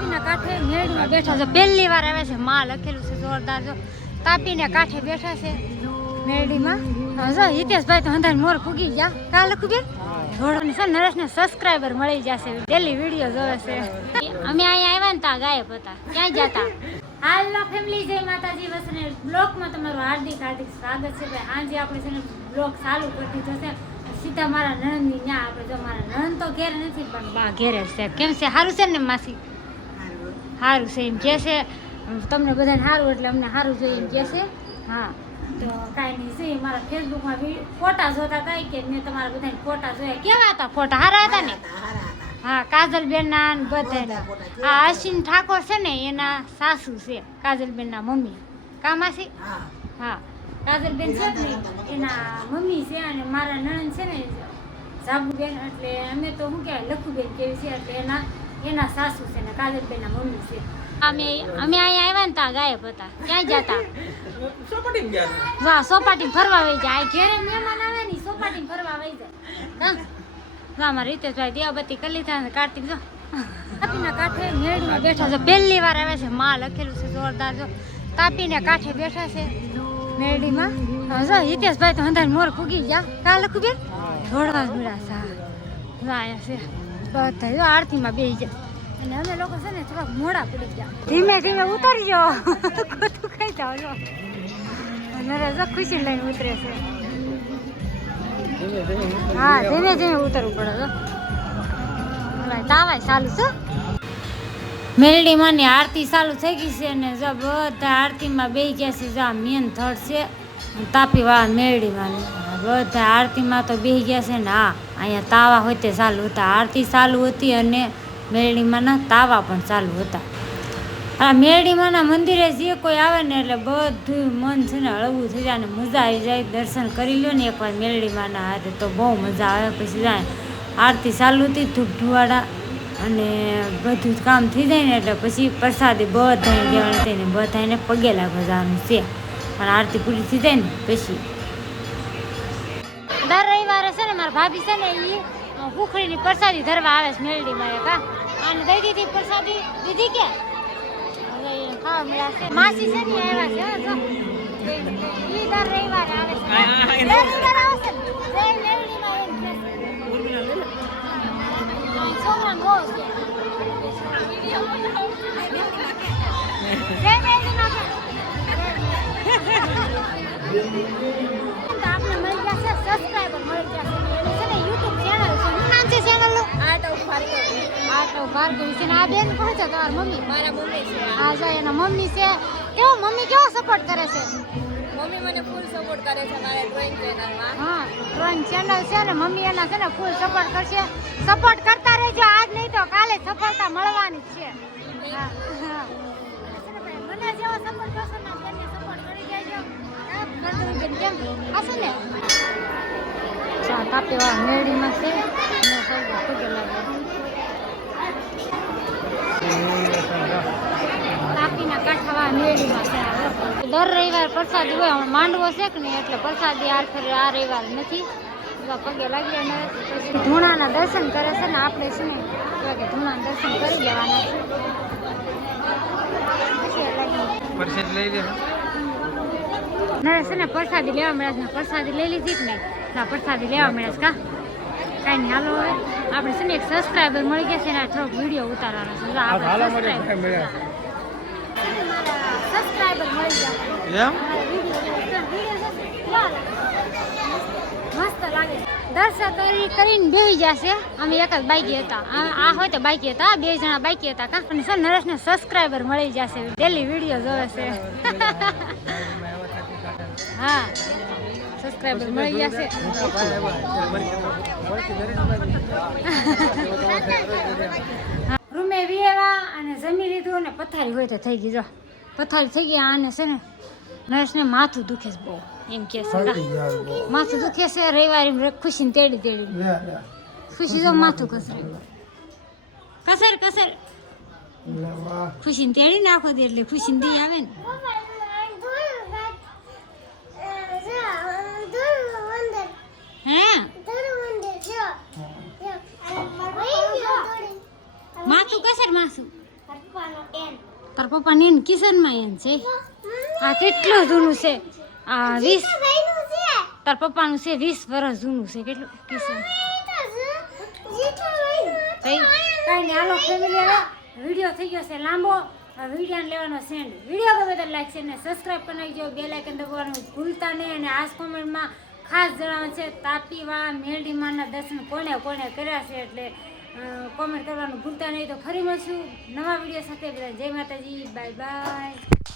તાપીના કાંઠે મેળીમાં બેઠા છે, પહેલી વાર આવે છે, માં લખેલું છે જોરદાર. જો તાપીને કાંઠે બેઠા છે મેળીમાં. જો હિતેશભાઈ તો અંધાર મોર ફૂગી ગયા. કા લખું બેન ઘોડો છે, નરેશને સબસ્ક્રાઈબર મળી જશે, ડેલી વિડીયો જોવે છે. અમે અહીંયા આવ્યા ને તા ગાયબ હતા, ક્યાં જતા? હાલો ફેમિલી, જય માતાજી વસને બ્લોગમાં તમારું હાર્દિક સ્વાગત છે. ભાઈ આજે આપણે છે ને બ્લોગ ચાલુ કરી દીધો છે સીધા મારા નણંદની ત્યાં. આપણે જો મારા નણંદ તો ઘેર નથી પણ બા ઘેરે છે. કેમ છે? સારું છે ને માસી? સારું છે એમ કે છે. તમને બધાને સારું એટલે અમને સારું જોઈએ એમ કે છે. હા તો કાંઈ નહીં છે. મારા ફેસબુકમાં ફોટા જોતા કાંઈ કે મેં તમારા બધાને ફોટા જોયા. કેવા હતા ફોટા? સારા હતા ને? હા, કાજલબેનના બધાના. આ અશ્વિન ઠાકોર છે ને એના સાસુ છે, કાજલબેનના મમ્મી. કા માસી? હા, કાજલબેન છે ને એના મમ્મી છે. અને મારા નણંદ છે ને જાબુબેન, એટલે અમે તો શું કહેવાય લખુબેન કેવી છે, એટલે એના સાસુ છે ને કાજલબેનના મમ્મી છે. અમે અહીંયા આવ્યા ને ત્યાં ગાયબ હતા, ક્યાં જતા? સોપાટી ફરવા વહી જાય. ઘેરે મહેમાન આવે ને સોપાટી ફરવા વહી જાય. અમારા રીતેશભાઈ દિયાબત્તી કરી લીધા. કાર્તિક જો તાપીના કાંઠે મેળીમાં બેઠા છે, પહેલી વાર આવે છે, માં લખેલું છે જોરદાર. જો તાપીને કાંઠે બેઠા છે મેળીમાં. જો હિતેશભાઈ તો અંધાર મોર ફૂગી ગયા. કા લખું બેન ઘોડવા મળ્યા છે. અહીંયા છે બધા. જો આરતીમાં બેસી જાય અને અમે લોકો છે ને થોડાક મોડા પડી ગયા. ધીમે ધીમે ઉતરજો, ખોટું ખાઈ જાવ. જો નરેશ જો ખુશી લઈને ઉતરે છે. હા, ધીમે ધીમે ઉતરવું પડે. તો તાવાય ચાલુ છે. મેલડીમાં ની આરતી ચાલુ થઈ ગઈ છે અને જો બધા આરતીમાં બેસી ગયા છે. જો મેન થડ છે તાપી વાળા મેલડીમાં બધા આરતીમાં તો બેસી ગયા છે ને. હા, અહીંયા તાવા હોય તે ચાલુ હતા. આરતી ચાલુ હતી અને મેલડીમાંના તાવા પણ ચાલુ હતા. આ મેરડીમાંના મંદિરે જે કોઈ આવે ને એટલે બધું મન છે ને હળવું થઈ જાય ને મજા આવી જાય. દર્શન કરી લો ને એકવાર મેરડીમાંના હાથે તો બહુ મજા આવે. પછી જાય આરતી ચાલુ હતી ધૂપ ધુવાડા અને બધું જ કામ થઈ જાય ને એટલે પછી પ્રસાદી બધાને દેવાની થઈને બધાને પગે લાગવા જવાનું છે. પણ આરતી પૂરી થઈ જાય ને પછી દર રવિવારે છે ને મારા ભાભી છે ને એ ભૂખડીની પ્રસાદી ધરવા આવે છે મેરડીમાં. કા અને દઈ દીધી પ્રસાદી દીધી કે ખાવા મળ્યા છે. માસી છે ને આવ્યા છે. ઈ દર રવિવારે આવે છે. દર રવિવારે આવે છે. જય મેરડીમાં એમ કે છોકરા બહુ છે. જય મેરડીમાં આપણે મળી ગયા છે સબસ્ક્રાઇબર મળી ગયા છે. એની છે ને યુટ્યુબ ચેનલ છે. શું નામ છે ચેનલનું? આર્ટ ઓફ ભાર્ગવી છે. આ બેન કોણ છે? તમારી મમ્મી? મારા મમ્મી છે. હા, જો એના મમ્મી છે. કેવો મમ્મી કેવો સપોર્ટ કરે છે? મમ્મી મને ફૂલ સપોર્ટ કરે છે મારા ડ્રોઈંગ ચેનલમાં. હા, ડ્રોઈંગ ચેનલ છે ને મમ્મી એના છે ને ફૂલ સપોર્ટ કરશે. સપોર્ટ કરતા રહેજો, આજ નહીં તો કાલે સફળતા મળવાની જ છે. હા, હા. મને જેવો સપોર્ટ કરશો ને બેનને સપોર્ટ કરી દેજો. કેમ હશે ને? ચા તાપેવા મેળીમાં છે ને સૌ પગે લાગે. તાપીના કાંઠાવા મેળીમાં છે. દર રવિવાર પ્રસાદી હોય. માંડવો છે કે નહીં એટલે પ્રસાદી આ રવિવાર નથી. પગે લાગી અને પછી ધૂણાના દર્શન કરે છે ને. આપણે છે ને કે ધૂણાના દર્શન કરી લેવાના છે. નરેશ છે ને પ્રસાદી લેવા મળ્યા છે. પ્રસાદી લઈ લીધી જ નહીં. પ્રસાદી લેવા મળ્યા છે. કા કાંઈ નહીં. હાલો હવે આપણે છે ને એક સબસ્ક્રાઈબર મળી ગયા છે ને થોડોક વિડીયો ઉતારવાનો છે. સબસ્ક્રાઈબર મળી ગયા. મસ્ત લાગે. દર્શન કરીને બેસી જશે. અમે એક જ બાઈકી હતા. આ હોય તો બાઈકી હતા, બે જણા બાઈકી હતા. કા અને સર નરેશને સબસ્ક્રાઈબર મળી જશે, ડેલી વિડીયો જોવે છે. હા, સબસ્ક્રાઈબર મળી જશે. રૂમે વિયેવા અને જમી લીધું અને પથારી હોય તો થઈ ગઈ. જો પથારી થઈ ગઈ. આને છે ને નરેશને માથું દુખે છે બહુ. એમ કે છે માથું દુખે છે. રવિવારે ખુશીને તેડી ખુશી જો માથું કસરે ખુશીને તેડી નાખો દે એટલે ખુશીને દઈ આવે ને. હે માથું કસર માથું તાર પપ્પાને એને કિચનમાં એમ છે આ કેટલું જૂનું છે આ 20 તાર પપ્પાનું છે 20 વર્ષ જૂનું છે કેટલું કિચન કઈ નહીં હાલો ફેમિલી હવે વિડીયો થઈ ગયો છે લાંબો વિડીયો લેવાનો સેન્ડ વિડીયો ગમે તો લાઈક છે ને સબસ્ક્રાઈબ કરી નાખજો બેલ આઇકન દબાવવાનું ભૂલતા નહીં અને આ કોમેન્ટમાં ખાસ જણાવવાનું છે તાપીવા મેરડીમાના દર્શન કોને કોને કર્યા છે એટલે કોમેન્ટ કરવાનું ભૂલતા નહીં તો ફરી મળશું નવા વિડીયો સાથે બધા જય માતાજી બાય બાય